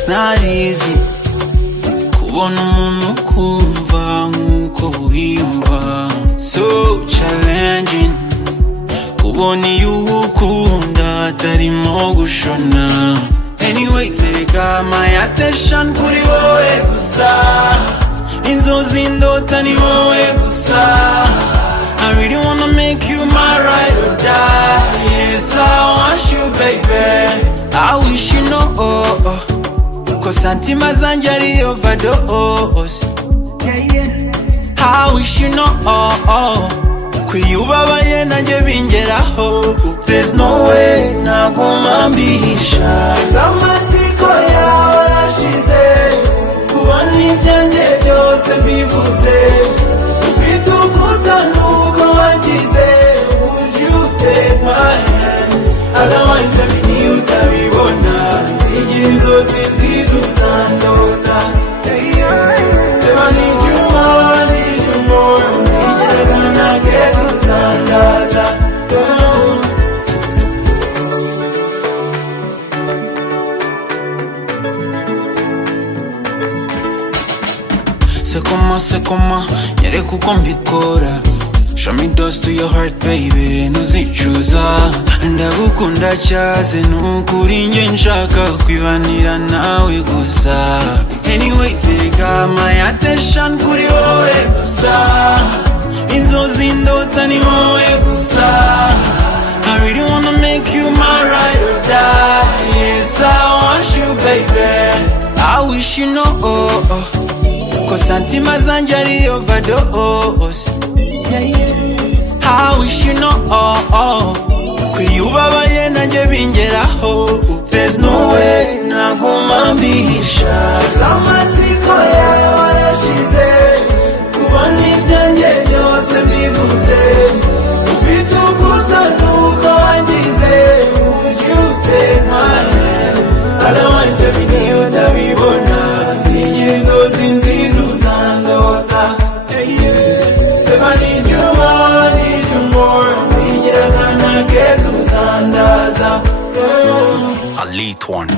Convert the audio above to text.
it's not easy kubona umuntu kumva nkuko wiyumva. So challenging kubona iyo ukunda atarimo gushona. Anyways, erega my attention kuri wowe gusa, inzozi ndota ni wowe gusa. I really wanna make you my ride or die. Yes, I want you, baby. I wish you know, ko santima zanje ari overdose. I wish you know, kwiyubabaye nanjye bingeraho. There's no way naguma mbihisha. Zamatsiko yawe arashize, kubona ibyanjye byose mbivuze. Ufite ukusa nuko wagize. Would you take my hand? Otherwise baby niyo utabibona. Nzigira inzozi nziza uzandota. Babe, I need you more, I need you more. Nzigira kanageza uzandaza. C'est comment, nyereka uko mbikora. Show me doors to your heart baby, ntuzicuza. Ndagukunda cyaze nukuri njye nshaka kwibanira nawe gusa. Anyways, erega my attention kuri wowe gusa, inzozi ndota ni wowe gusa. I really wanna make you my ride or die. Yes, I want you baby. I wish you know, ko santima zanje ari overdose. I wish you know, kwiyubabaye nanjye bingeraho. There's no way naguma mbihisha. Zamatsiko yawe arashize, kubona ibyanjye byose mbivuze. Ufite ukusa nuko wagize. Would you take my hand? Otherwise baby niyo utabibona. Nzigira inzozi nziza uzandota. Babe, I need you more, I need you more. Nzigira kanageza uzandaza. Elite one.